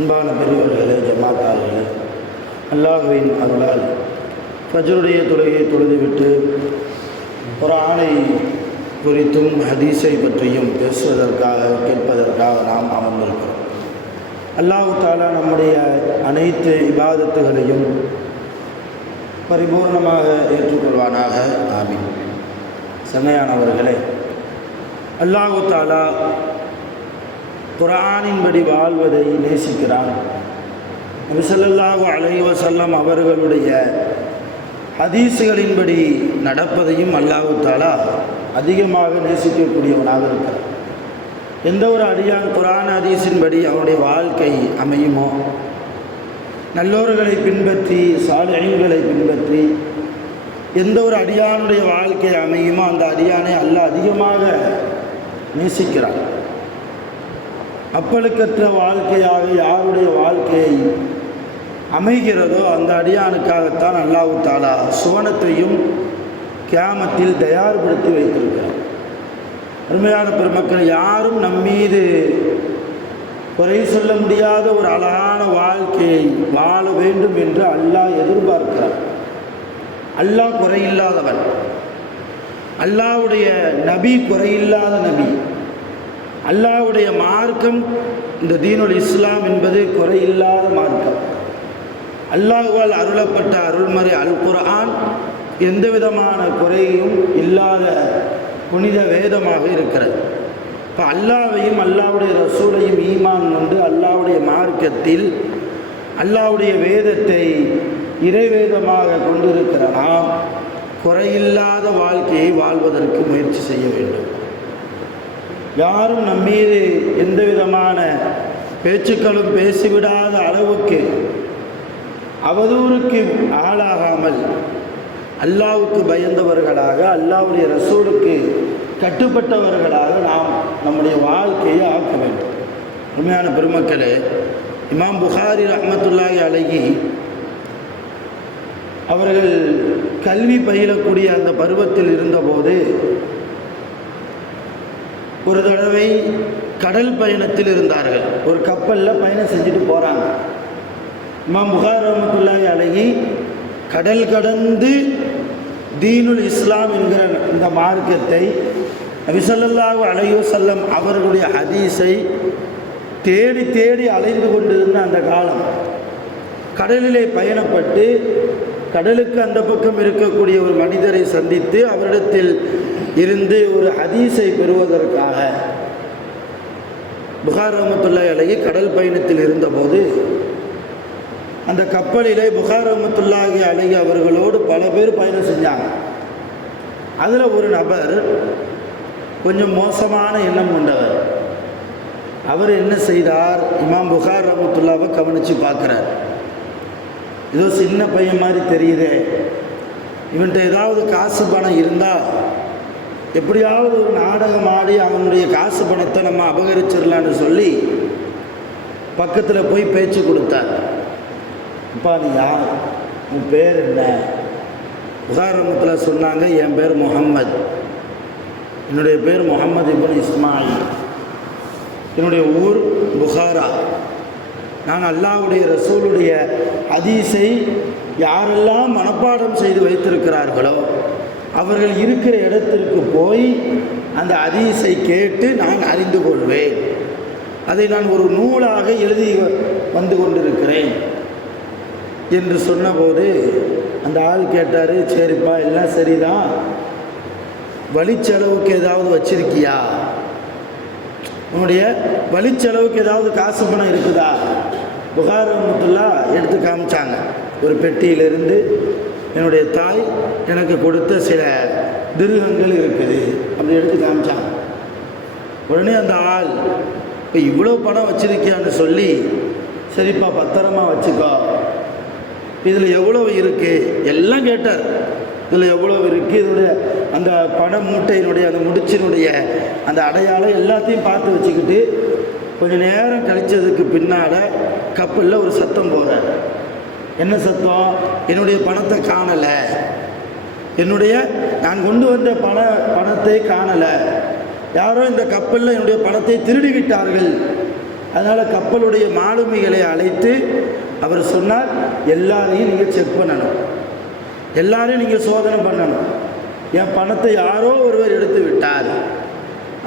அன்பான பெரியவர்களே, ஜமாத்தார்களே, அல்லாஹ்வின் அருளால் ஃபஜ்ருடைய தொழுகையை தொழுதுவிட்டு குர்ஆனை குறித்தும் ஹதீஸை பற்றியும் பேசுவதற்காக கேட்பதற்காக நாம் அமர்ந்திருக்கிறோம். அல்லாஹ் தஆலா நம்முடைய அனைத்து இபாதத்துகளையும் பரிபூர்ணமாக ஏற்றுக்கொள்வானாக. ஆமீன். சங்கையானவர்களே, அல்லாஹ் தஆலா குர்ஆனின்படி வாழ்வதை நேசிக்கிறான். நபி ஸல்லல்லாஹு அலைஹி வஸல்லம் அவர்களுடைய ஹதீஸுகளின்படி நடப்பதையும் அல்லாஹ் தஆலா அதிகமாக நேசிக்கக்கூடியவனாக இருக்கிறார். எந்த ஒரு அடியான் குர்ஆன் ஹதீஸின்படி அவனுடைய வாழ்க்கை அமையுமோ, நல்லோர்களை பின்பற்றி சாலிஹீன்களை பின்பற்றி எந்த ஒரு அடியானுடைய வாழ்க்கை அமையுமோ அந்த அடியானை அல்லாஹ் அதிகமாக நேசிக்கிறான். அப்பழுக்கற்ற வாழ்க்கையாக யாருடைய வாழ்க்கையை அமைகிறதோ அந்த அடியானுக்காகத்தான் அல்லாஹ் தஆலா சுவனத்தையும் கியாமத்தில் தயார்படுத்தி வைத்திருக்கிறார். அருமையான பெருமக்கள், யாரும் நம்மீது குறை சொல்ல முடியாத ஒரு அழகான வாழ்க்கையை வாழ வேண்டும் என்று அல்லாஹ் எதிர்பார்க்கிறார். அல்லாஹ் குறையில்லாதவன். அல்லாஹ்வுடைய நபி குறையில்லாத நபி. அல்லாஹ்வுடைய மார்க்கம், இந்த தீனுல் இஸ்லாம் என்பது குறையில்லாத மார்க்கம். அல்லாஹ்வால் அருளப்பட்ட அருள்மறை அல் குர்ஆன் எந்த விதமான குறையும் இல்லாத புனித வேதமாக இருக்கிறது. இப்போ அல்லாஹ்வையும் அல்லாஹ்வுடைய ரசூலையும் ஈமான் கொண்டு அல்லாஹ்வுடைய மார்க்கத்தில் அல்லாஹ்வுடைய வேதத்தை இறைவேதமாக கொண்டிருக்கிற நாம் குறையில்லாத வாழ்க்கையை வாழ்வதற்கு முயற்சி செய்ய வேண்டும். யாரும் நம்மீது எந்த விதமான பேச்சுக்களும் பேசிவிடாத அளவுக்கு அவதூறுக்கு ஆளாகாமல் அல்லாஹ்வுக்கு பயந்தவர்களாக, அல்லாஹ்வுடைய ரசூலுக்கு கட்டுப்பட்டவர்களாக நாம் நம்முடைய வாழ்க்கையை ஆக்க வேண்டும். உண்மையான பெருமக்களே, இமாம் புகாரி ரஹ்மத்துல்லாஹி அலைஹி அவர்கள் கல்வி பயிலக்கூடிய அந்த பருவத்தில் இருந்தபோது ஒரு தடவை கடல் பயணத்தில் இருந்தார்கள். ஒரு கப்பலில் பயணம் செஞ்சுட்டு போகிறாங்க. இமாம் புகாரி ரஹ்மத்துல்லாஹி அலைஹி கடல் கடந்து தீனுல் இஸ்லாம் என்கிற இந்த மார்க்கத்தை, நபி ஸல்லல்லாஹு அலைஹி வஸல்லம் அவர்களுடைய ஹதீஸை தேடி தேடி அலைந்து கொண்டிருந்த அந்த காலம், கடலிலே பயணப்பட்டு கடலுக்கு அந்த பக்கம் இருக்கக்கூடிய ஒரு மனிதரை சந்தித்து அவரிடத்தில் இருந்து ஒரு ஹதீஸை பெறுவதற்காக புகாரி ரஹ்மத்துல்லாஹி அலைஹி கடல் பயணத்தில் இருந்தபோது அந்த கப்பலிலே புகாரி ரஹ்மத்துல்லாஹி அலைஹி அவர்களோடு பல பேர் பயணம் செஞ்சாங்க. அதில் ஒரு நபர் கொஞ்சம் மோசமான எண்ணம் கொண்டவர். அவர் என்ன செய்தார், இமாம் புகாரி ரஹ்மத்துல்லாஹ்வை கவனித்து பார்க்குறார். ஏதோ சின்ன பையன் மாதிரி தெரியுதே, இவன்கிட்ட ஏதாவது காசு பணம் இருந்தால் எப்படியாவது ஒரு நாடகம் ஆடி அவனுடைய காசு பணத்தை நம்ம அபகரிச்சிடலான்னு சொல்லி பக்கத்தில் போய் பேச்சு கொடுத்தார். அப்பா, நீ யார், உன் பேர் என்ன? உதாரணத்தில் சொன்னாங்க, என் பேர் முஹம்மது, என்னுடைய பேர் முஹம்மது இப்னு இஸ்மாயில், என்னுடைய ஊர் புகாரா. நான் அல்லாஹ்வுடைய ரசூலுடைய ஹதீஸை யாரெல்லாம் மனப்பாடம் செய்து வைத்திருக்கிறார்களோ அவர்கள் இருக்கிற இடத்திற்கு போய் அந்த ஹதீஸை கேட்டு நான் அறிந்து கொள்வேன். அதை நான் ஒரு நூலாக எழுதி வந்து கொண்டிருக்கிறேன் என்று சொன்னபோது அந்த ஆள் கேட்டார், சரிப்பா எல்லாம் சரிதான், வழிச்செலவுக்கு ஏதாவது வச்சிருக்கியா, உன்னுடைய வழிச்செலவுக்கு ஏதாவது காசு பணம் இருக்குதா? புகாரி ரஹ்மத்துல்லாஹ் எடுத்து காமிச்சாங்க. ஒரு பெட்டியிலிருந்து என்னுடைய தாய் எனக்கு கொடுத்த சில திருகங்கள் இருக்குது அப்படி எடுத்து காமிச்சாங்க. உடனே அந்த ஆள் இப்போ இவ்வளோ பணம் வச்சிருக்கியான்னு சொல்லி, சரிப்பா பத்திரமா வச்சுக்கோ, இதில் எவ்வளோ இருக்குது எல்லாம் கேட்டார். இதில் எவ்வளோ இருக்குது, இதோடைய அந்த பண மூட்டையினுடைய அந்த முடிச்சினுடைய அந்த அடையாளம் எல்லாத்தையும் பார்த்து வச்சுக்கிட்டு கொஞ்சம் நேரம் கழித்ததுக்கு பின்னால் கப்பலில் ஒரு சத்தம் போகிறார். என்ன சத்தம்? என்னுடைய பணத்தை காணலை, நான் கொண்டு வந்த பணத்தை காணலை, யாரோ இந்த கப்பலில் என்னுடைய பணத்தை திருடி விட்டார்கள். அதனால் கப்பலுடைய மாலுமிகளை அழைத்து அவர் சொன்னார், எல்லாரையும் நீங்கள் செக் பண்ணணும், எல்லாரையும் நீங்கள் சோதனை பண்ணணும், என் பணத்தை யாரோ ஒருவர் எடுத்து விட்டார்.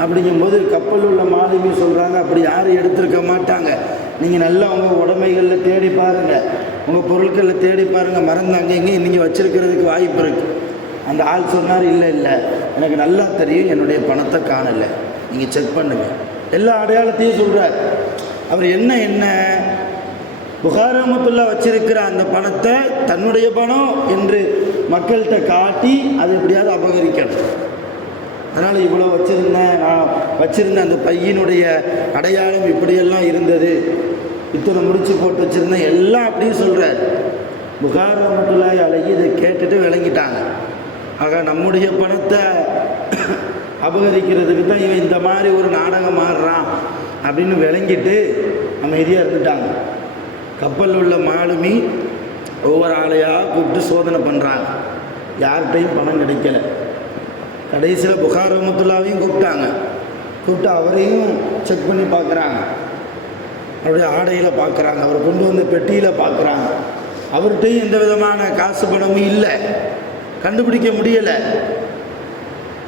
அப்படிங்கும்போது கப்பல் உள்ள மாலுமி சொல்கிறாங்க, அப்படி யாரும் எடுத்திருக்க மாட்டாங்க, நீங்கள் நல்லா உங்கள் உடைமைகளில் தேடி பாருங்கள், உங்கள் பொருட்களில் தேடி பாருங்கள், மறந்து அங்கே இங்கேயும் நீங்கள் வச்சுருக்கிறதுக்கு வாய்ப்பு இருக்குது. அந்த ஆள் சொன்னார், இல்லை எனக்கு நல்லா தெரியும், என்னுடைய பணத்தை காணலை, நீங்கள் செக் பண்ணுங்கள். எல்லா அடையாளத்தையும் சொல்கிறார். அவர் என்ன புகார் ரஹ்மத்துல்லாஹ் வச்சிருக்கிற அந்த பணத்தை தன்னுடைய பணம் என்று மக்கள்கிட்ட காட்டி அதை எப்படியாவது அபகரிக்கணும். அதனால் இவ்வளோ நான் வச்சுருந்தேன், அந்த பையனுடைய அடையாளம் இப்படியெல்லாம் இருந்தது, இத்தனை முடிச்சு போட்டு வச்சுருந்தேன், எல்லாம் அப்படியே சொல்கிறார். புகார் ரஹ்மத்துல்லாஹி அலைஹி இதை கேட்டுட்டு விளங்கிட்டாங்க. ஆக நம்முடைய பணத்தை அபகரிக்கிறதுக்கு தான் இவன் இந்த மாதிரி ஒரு நாடகம் ஆடுறான் அப்படின்னு விளங்கிட்டு அமைதியாக இருந்துட்டாங்க. கப்பலில் உள்ள மாலுமி ஒவ்வொரு ஆளையாக கூப்பிட்டு சோதனை பண்ணுறாங்க. யார்கிட்டையும் பணம் கிடைக்கல. கடைசியில் புகார் ரஹ்மத்துல்லாஹையும் கூப்பிட்டு அவரையும் செக் பண்ணி பார்க்குறாங்க. அவருடைய ஆடையில் பார்க்குறாங்க, அவர் கொண்டு வந்த பெட்டியில் பார்க்குறாங்க. அவர்கிட்டையும் எந்த விதமான காசு பணமும் இல்லை, கண்டுபிடிக்க முடியலை.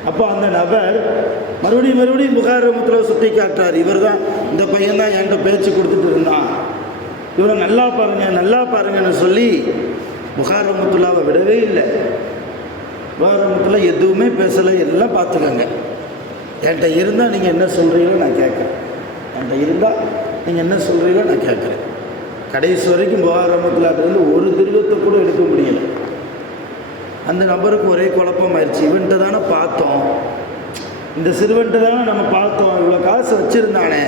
அப்போ அந்த நபர் மறுபடியும் புகார் ரஹ்மத்துல்லாஹ் சுட்டி காட்டுறார், இவர் தான், இந்த பையன் தான் என்கிட்ட பேச்சு கொடுத்துட்டு இருந்தான், இவரை நல்லா பாருங்கன்னு சொல்லி புகார் ரஹ்மத்துல்லாஹ்வை விடவே இல்லை. புகார் ரஹ்மத்துல்லாஹ் எதுவுமே பேசலை, எல்லாம் பார்த்துக்கங்க, என்கிட்ட இருந்தால் நீங்கள் என்ன சொல்கிறீங்களோ நான் கேட்குறேன், கடைசி வரைக்கும் புகார் ரஹ்மத்துல்லாஹ்விலிருந்து ஒரு திருகத்தை கூட எடுக்க முடியலை. அந்த நபருக்கு ஒரே குழப்பமாயிடுச்சு. இவன்ட்டு தானே பார்த்தோம், இந்த சிறுவன்ட்டு தானே நம்ம பார்த்தோம், இவ்வளோ காசு வச்சுருந்தானே,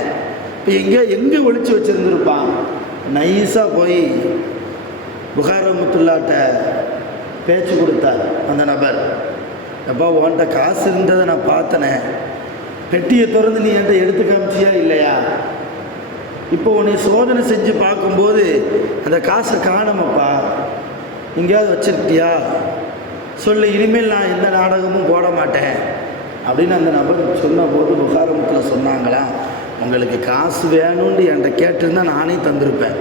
இப்போ எங்கே ஒழிச்சு வச்சுருந்துருப்பான். நைஸாக போய் புகார் ரஹ்மத்துல்லாஹ்ட்ட பேச்சு கொடுத்தார் அந்த நபர். அப்பா உன்கிட்ட காசு இருந்ததை நான் பார்த்தனே, பெட்டியை திறந்து நீ என்கிட்ட எடுத்து காமிச்சியா இல்லையா? இப்போ உன்னை சோதனை செஞ்சு பார்க்கும்போது அந்த காசை காணாமப்பா, எங்கேயாவது வச்சிருக்கியா சொல்லு, இனிமேல் நான் எந்த நாடகமும் போட மாட்டேன் அப்படின்னு அந்த நபர் சொன்னபோது புகார் ரஹ்மத்துல்லாஹ் சொன்னாங்களா, உங்களுக்கு காசு வேணும்னு என்கிட்ட கேட்டிருந்தா நானே தந்திருப்பேன்,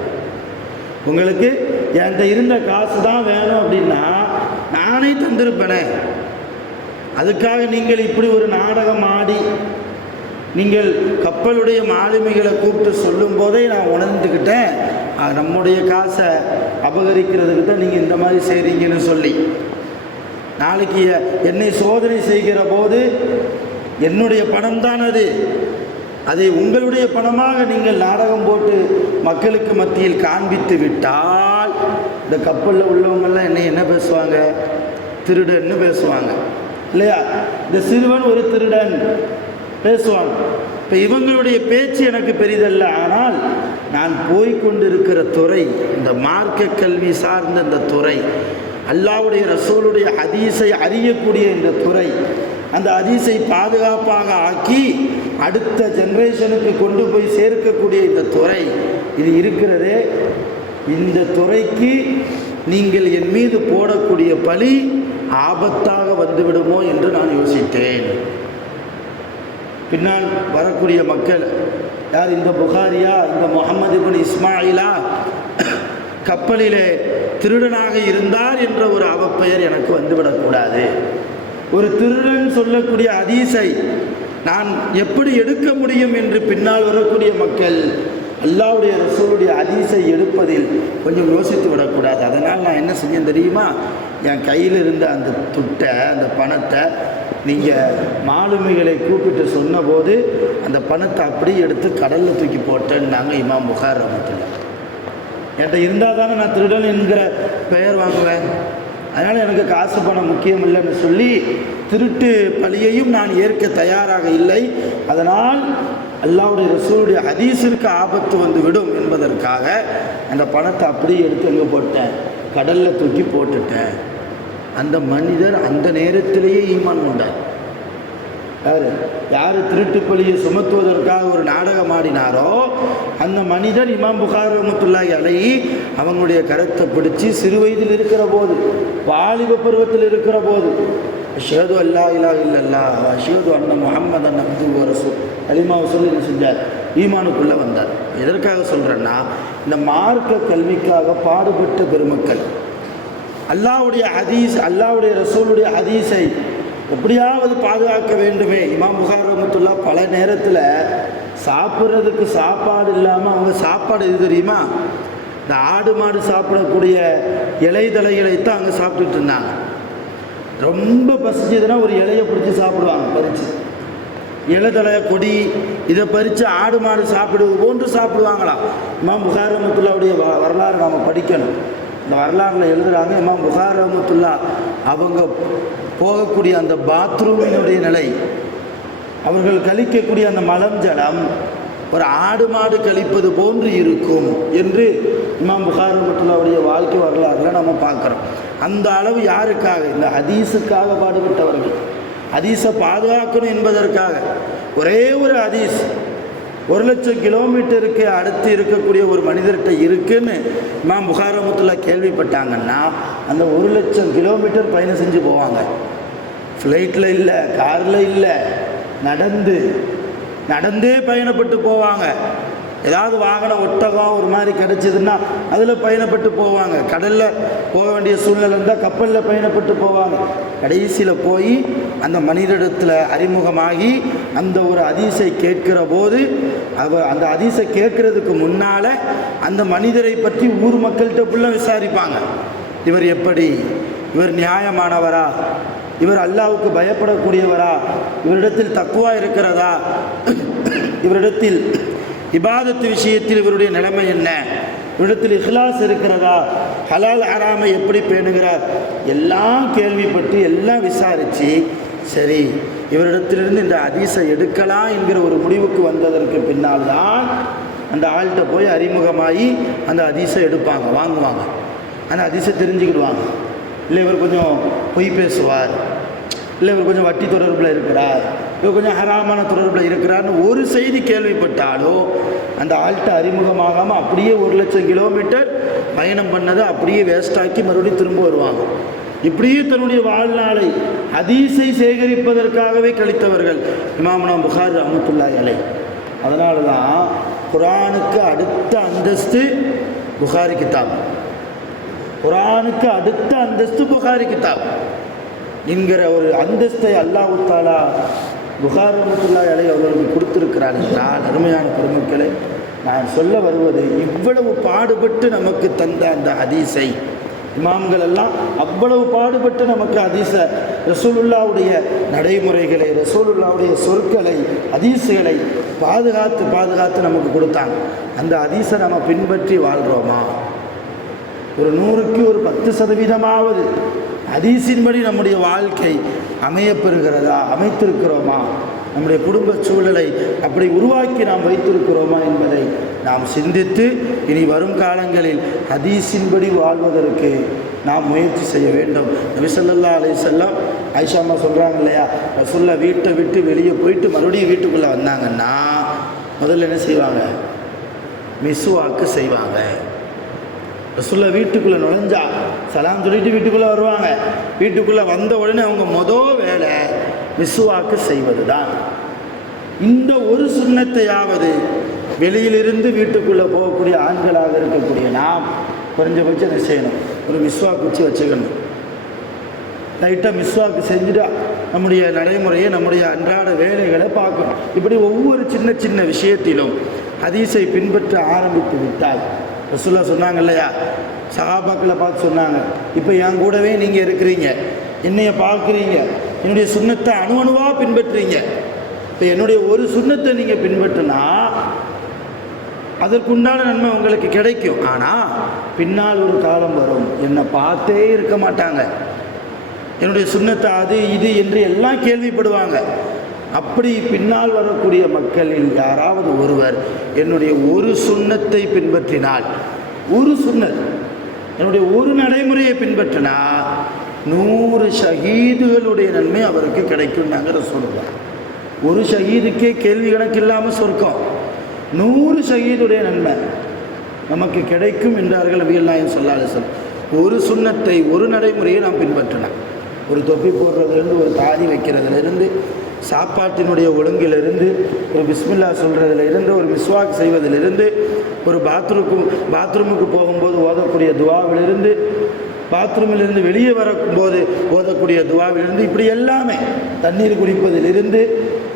உங்களுக்கு என்கிட்ட இருந்த காசு தான் வேணும் அப்படின்னா நானே தந்திருப்பேனே, அதுக்காக நீங்கள் இப்படி ஒரு நாடகம் ஆடி நீங்கள் கப்பலுடைய மாலுமிகளை கூப்பிட்டு சொல்லும் போதே நான் உணர்ந்துக்கிட்டேன், நம்முடைய காசை அபகரிக்கிறதுக்கு தான் நீங்கள் இந்த மாதிரி செய்கிறீங்கன்னு சொல்லி. நாளைக்கு என்னை சோதனை செய்கிற போது என்னுடைய பணம் தான் அதை உங்களுடைய பணமாக நீங்கள் நாடகம் போட்டு மக்களுக்கு மத்தியில் காண்பித்து விட்டால் இந்த கப்பலில் உள்ளவங்கெல்லாம் என்ன பேசுவாங்க? திருடன்னு பேசுவாங்க இல்லையா? இந்த சிறுவன் ஒரு திருடன் பேசுவாங்க. இப்போ இவங்களுடைய பேச்சு எனக்கு பெரிதல்ல, ஆனால் நான் போய்கொண்டிருக்கிற துறை இந்த மார்க்க கல்வி சார்ந்த இந்த துறை, அல்லாஹ்வுடைய ரசூலுடைய ஹதீஸை அறியக்கூடிய இந்த துறை, அந்த ஹதீஸை பாதுகாப்பாக ஆக்கி அடுத்த ஜெனரேஷனுக்கு கொண்டு போய் சேர்க்கக்கூடிய இந்த துறை இது இருக்கிறதே, இந்த துறைக்கு நீங்கள் என் மீது போடக்கூடிய பழி ஆபத்தாக வந்துவிடுமோ என்று நான் யோசித்தேன். பின்னால் வரக்கூடிய மக்கள் யார்? இந்த புகாரியா, இந்த முஹம்மது இப்னு இஸ்மாயிலா கப்பலிலே திருடனாக இருந்தார் என்ற ஒரு அவப்பெயர் எனக்கு வந்துவிடக்கூடாது. ஒரு திருடன் சொல்லக்கூடிய ஹதீஸை நான் எப்படி எடுக்க முடியும் என்று பின்னால் வரக்கூடிய மக்கள் அல்லாஹ்வுடைய ரசூலுடைய ஹதீஸை எடுப்பதில் கொஞ்சம் யோசித்து விடக்கூடாது. அதனால் நான் என்ன செஞ்சேன் தெரியுமா? என் கையில் இருந்த அந்த துட்டை, அந்த பணத்தை நீங்கள் மாலுமிகளை கூப்பிட்டு சொன்னபோது அந்த பணத்தை அப்படியே எடுத்து கடலில் தூக்கி போட்டேன்னாங்க இமாம் புகார் ரஹ்மத்துல்லாஹ். என்கிட்ட இருந்தால் தானே நான் திருடன் என்கிற பெயர் வாங்குவேன். அதனால் எனக்கு காசு பணம் முக்கியம் இல்லைன்னு சொல்லி திருட்டு பழியையும் நான் ஏற்க தயாராக இல்லை. அதனால் அல்லாஹ்வுடைய ரசூலுடைய ஹதீஸிற்கு ஆபத்து வந்து விடும் என்பதற்காக அந்த பணத்தை அப்படியே எடுத்து எங்கே போட்டேன், கடலில் தூக்கி போட்டுட்டேன். அந்த மனிதர் அந்த நேரத்திலேயே ஈமான் கொண்டார். யார் திருட்டு பழியை சுமத்துவதற்காக ஒரு நாடகம் ஆடினாரோ அந்த மனிதர் இமாம் புகாரி ரஹ்மத்துல்லாஹி அலைஹி அவங்களுடைய கரத்தை பிடிச்சி சிறு வயதில் இருக்கிற போது, வாலிப பருவத்தில் இருக்கிற போது, அஷ்ஹது அல்லா இலாஹ இல்லல்லாஹ் அஷ்ஹது அன்ன முஹம்மதன் அப்துஹு வ ரசூலுஹு கலிமாவை சொல்லி என்ன செஞ்சார், ஈமானுக்குள்ளே வந்தார். எதற்காக சொல்கிறேன்னா, இந்த மார்க்க கல்விக்காக பாடுபட்ட பெருமக்கள் அல்லாஹ்வுடைய ஹதீஸ், அல்லாஹ்வுடைய ரசூலுடைய ஹதீஸை எப்படியாவது பாதுகாக்க வேண்டுமே. இமாம் புகாரி ரஹ்மத்துல்லாஹ் பல நேரத்தில் சாப்பிட்றதுக்கு சாப்பாடு இல்லாமல் அவங்க சாப்பாடு எது தெரியுமா, இந்த ஆடு மாடு சாப்பிடக்கூடிய இலைதலைகளைத்தான் அங்கே சாப்பிட்டுட்டு இருந்தாங்க. ரொம்ப பசிச்சதுன்னா ஒரு இலையை பிடிச்சி சாப்பிடுவாங்க, பறித்து இலைதலை கொடி இதை பறித்து ஆடு மாடு சாப்பிடுவது போன்று சாப்பிடுவாங்களாம். இமாம் புகாரி ரஹ்மத்துல்லாஹ்வுடைய வரலாறு நாம் படிக்கணும். இந்த வரலாறில் எழுதுகிறாங்க, இமாம் புகாரி ரஹ்மத்துல்லாஹ் அவங்க போகக்கூடிய அந்த பாத்ரூமினுடைய நிலை, அவர்கள் கழிக்கக்கூடிய அந்த மலம் ஜலம் ஒரு ஆடு மாடு கழிப்பது போன்று இருக்கும் என்று இமாம் புகாரி ரஹ்மத்துல்லாஹ்வுடைய வாழ்க்கை வரலாறுல நம்ம பார்க்குறோம். அந்த அளவு யாருக்காக, இந்த ஹதீஸுக்காக பாடுபட்டவர்கள், ஹதீஸை பாதுகாக்கணும் என்பதற்காக. ஒரே ஒரு ஹதீஸ் 1,00,000 கிலோமீட்டருக்கு அடுத்து இருக்கக்கூடிய ஒரு மனிதர்கிட்ட இருக்குன்னு இமாம் புகாரி ரஹ்மத்துல்லாஹ் கேள்விப்பட்டாங்கன்னா அந்த 1,00,000 கிலோமீட்டர் பயணம் செஞ்சு போவாங்க. ஃப்ளைட்டில் இல்லை, காரில் இல்லை, நடந்தே பயணப்பட்டு போவாங்க. ஏதாவது வாகனம் ஒட்டகம் ஒரு மாதிரி கிடச்சிதுன்னா அதில் பயணப்பட்டு போவாங்க. கடலில் போக வேண்டிய சூழ்நிலை இருந்தால் கப்பலில் பயணப்பட்டு போவாங்க. கடைசியில் போய் அந்த மனிதரிடத்தில் அறிமுகமாகி அந்த ஒரு ஹதீஸை கேட்கிற போது அந்த ஹதீஸை கேட்கறதுக்கு முன்னால் அந்த மனிதரை பற்றி ஊர் மக்கள்கிட்ட ஃபுல்லாக விசாரிப்பாங்க. இவர் எப்படி, இவர் நியாயமானவரா, இவர் அல்லாஹ்வுக்கு பயப்படக்கூடியவரா, இவரிடத்தில் தக்வா இருக்கிறதா, இவரிடத்தில் இபாதத்து விஷயத்தில் இவருடைய நிலைமை என்ன, இவரிடத்தில் இஹ்லாஸ் இருக்கிறதா, ஹலால் ஹராமை எப்படி பேணுகிறார், எல்லாம் கேள்விப்பட்டு எல்லாம் விசாரித்து சரி இவரிடத்திலிருந்து இந்த ஹதீஸை எடுக்கலாம் என்கிற ஒரு முடிவுக்கு வந்ததற்கு பின்னால் தான் அந்த ஆள்கிட்ட போய் அறிமுகமாகி அந்த ஹதீஸை எடுப்பாங்க, வாங்குவாங்க. அந்த ஹதீஸை தெரிஞ்சுக்கிடுவாங்க. இல்லை இவர் கொஞ்சம் பொய் பேசுவார், இல்லை இவர் கொஞ்சம் வட்டி தொடர்பில் இருக்கிறார், இவர் கொஞ்சம் ஹராமான தொடர்பில் இருக்கிறார்னு ஒரு செய்தி கேள்விப்பட்டாலோ அந்த ஆள்கிட்ட அறிமுகமாகாமல் அப்படியே 1,00,000 கிலோமீட்டர் பயணம் பண்ணதை அப்படியே வேஸ்டாக்கி மறுபடியும் திரும்ப வருவாங்க. இப்படியே தன்னுடைய வாழ்நாளை ஹதீஸை சேகரிப்பதற்காகவே கழித்தவர்கள் இமாமுனா புகாரி ரஹ்மத்துல்லாஹி அலைஹி. அதனால தான் குர்ஆனுக்கு அடுத்த அந்தஸ்து புகாரி கிதாப், குர்ஆனுக்கு அடுத்த அந்தஸ்து புகாரி கிதாப் என்கிற ஒரு அந்தஸ்தை அல்லாஹ் தஆலா புகாரி ரஹ்மத்துல்லாஹி அலைஹி அவர்களுக்கு கொடுத்திருக்கிறார் என்றால், அருமையான பெருமக்களே, நான் சொல்ல வருவது இவ்வளவு பாடுபட்டு நமக்கு தந்த அந்த ஹதீஸை இமாம்கள் எல்லாம் அவ்வளவு பாடுபட்டு நமக்கு ஹதீஸை, ரசூலுல்லாவுடைய நடைமுறைகளை, ரசூலுல்லாவுடைய சொற்களை, ஹதீஸுகளை பாதுகாத்து நமக்கு கொடுத்தாங்க. அந்த ஹதீஸை நம்ம பின்பற்றி வாழ்கிறோமா? ஒரு 100க்கு ஒரு 10% ஹதீஸின்படி நம்முடைய வாழ்க்கை அமையப்பெறுகிறதா, அமைத்திருக்கிறோமா? நம்முடைய குடும்ப சூழலை அப்படி உருவாக்கி நாம் வைத்திருக்கிறோமா என்பதை நாம் சிந்தித்து இனி வரும் காலங்களில் ஹதீஸின்படி வாழ்வதற்கு நாம் முயற்சி செய்ய வேண்டும். நபி ஸல்லல்லாஹு அலைஹி வஸல்லம் ஆயிஷா அம்மா சொல்கிறாங்க இல்லையா, ரசூலுல்லாஹ் வீட்டை விட்டு வெளியே போயிட்டு மறுபடியும் வீட்டுக்குள்ளே வந்தாங்கன்னா முதல்ல என்ன செய்வாங்க, மிஸ்வாக்கு செய்வாங்க. ரசூலுல்லாஹ் வீட்டுக்குள்ளே நுழைஞ்சா சலாம் சொல்லிட்டு வீட்டுக்குள்ளே வருவாங்க. வீட்டுக்குள்ளே வந்த உடனே அவங்க மொதல் வேலை மிஸ்வாக்கு செய்வது தான். இந்த ஒரு சுன்னத்தையாவது வெளியிலிருந்து வீட்டுக்குள்ளே போகக்கூடிய ஆண்களாக இருக்கக்கூடிய நாம் குறைஞ்சபட்சம் என்ன செய்யணும், ஒரு மிஸ்வாக்கு வச்சு வச்சுக்கணும். லைட்டாக மிஸ்வாக்கு செஞ்சுட்டா நம்முடைய நடைமுறையை, நம்முடைய அன்றாட வேலைகளை பார்க்கணும். இப்படி ஒவ்வொரு சின்ன விஷயத்திலும் ஹதீஸை பின்பற்ற ஆரம்பித்து விட்டால், ரசூலுல்லாஹ் சொன்னாங்க இல்லையா, சஹாபாக்களை பார்த்து சொன்னாங்க, இப்போ என் கூடவே நீங்கள் இருக்கிறீங்க, என்னைய பார்க்குறீங்க, என்னுடைய சுன்னத்தை அணுவாக பின்பற்றுறீங்க. இப்போ என்னுடைய ஒரு சுன்னத்தை நீங்கள் பின்பற்றினா அதற்குண்டான நன்மை உங்களுக்கு கிடைக்கும். ஆனால் பின்னால் ஒரு காலம் வரும், என்னை பார்த்தே இருக்க மாட்டாங்க, என்னுடைய சுன்னத்தை அது இது என்று எல்லாம் கேள்விப்படுவாங்க. அப்படி பின்னால் வரக்கூடிய மக்களில் யாராவது ஒருவர் என்னுடைய ஒரு சுன்னத்தை பின்பற்றினால், ஒரு சுன்னத், என்னுடைய ஒரு நடைமுறையை பின்பற்றினா 100 ஷஹீதுகளுடைய நன்மை அவருக்கு கிடைக்கும். நாங்கள் சொல்லுவோம், ஒரு ஷஹீதுக்கே கேள்வி கணக்கு இல்லாமல் சொர்க்கம், 100 ஷஹீதுடைய நன்மை நமக்கு கிடைக்கும் என்றார்கள் நபிகள் நாயகம் ஸல்லல்லாஹு அலைஹி வஸல்லம். ஒரு சுன்னத்தை, ஒரு நடைமுறையை நாம் பின்பற்றினோம். ஒரு தொப்பி போடுறதுலேருந்து, ஒரு தாடி வைக்கிறதுலேருந்து, சாப்பாட்டினுடைய ஒழுங்கிலிருந்து, ஒரு பிஸ்மில்லா சொல்கிறதுலேருந்து, ஒரு மிஸ்வாக் செய்வதிலிருந்து, ஒரு பாத்ரூமுக்கு போகும்போது ஓதக்கூடிய துவாவிலிருந்து, பாத்ரூமிலிருந்து வெளியே வரும்போது ஓதக்கூடிய துவாவிலிருந்து, இப்படி எல்லாமே, தண்ணீர் குடிப்பதிலிருந்து,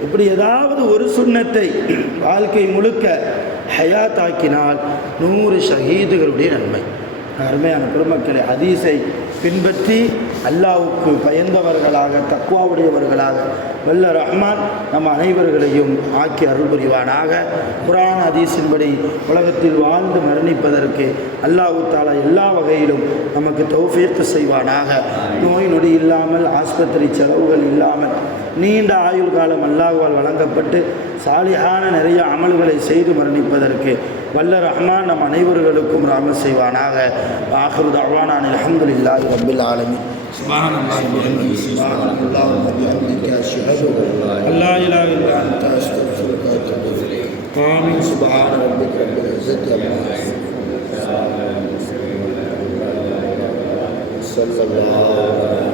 இப்படி ஏதாவது ஒரு சுன்னத்தை வாழ்க்கை முழுக்க ஹயாத்தாக்கினால் 100 ஷஹீதுகளுடைய நன்மை. அருமையான பெருமக்களை, ஹதீஸை பின்பற்றி அல்லாஹ்வுக்கு பயந்தவர்களாக, தக்வாவுடையவர்களாக வல்ல ரஹ்மான் நம் அனைவர்களையும் ஆக்கி அருள் புரிவானாக. குர்ஆன் ஹதீஸின்படி உலகத்தில் வாழ்ந்து மரணிப்பதற்கு அல்லாஹ் தஆலா எல்லா வகையிலும் நமக்கு தௌஃபீக் செய்வானாக. நோய் நொடி இல்லாமல், ஆஸ்பத்திரி செலவுகள் இல்லாமல், நீண்ட ஆயுள் காலம் அல்லாஹ்வால் வழங்கப்பட்டு சாலிஹான நிறைய அமல்களை செய்து மரணிப்பதற்கு வல்ல ரஹ்மான் நம் அனைவர்களுக்கும் ரஹ்மத் செய்வானாக. ஆகிரு தஅவானா அல்ஹம்துலில்லாஹி ரப்பில் ஆலமீன். சுப்ஹானல்லாஹி வ பிஹம்திஹி, சுப்ஹானல்லாஹி வ பிஹம்திஹி, அஷ்ஹது அல்லா இலாஹா இல்லா அன்த, அஸ்தக்ஃபிருக வ அத்தூபு இலைக். ஆமீன். சுப்ஹான ரப்பிக ரப்பில் இஸ்ஸத்தி அம்மா யசிஃபூன். ஸல்லல்லாஹு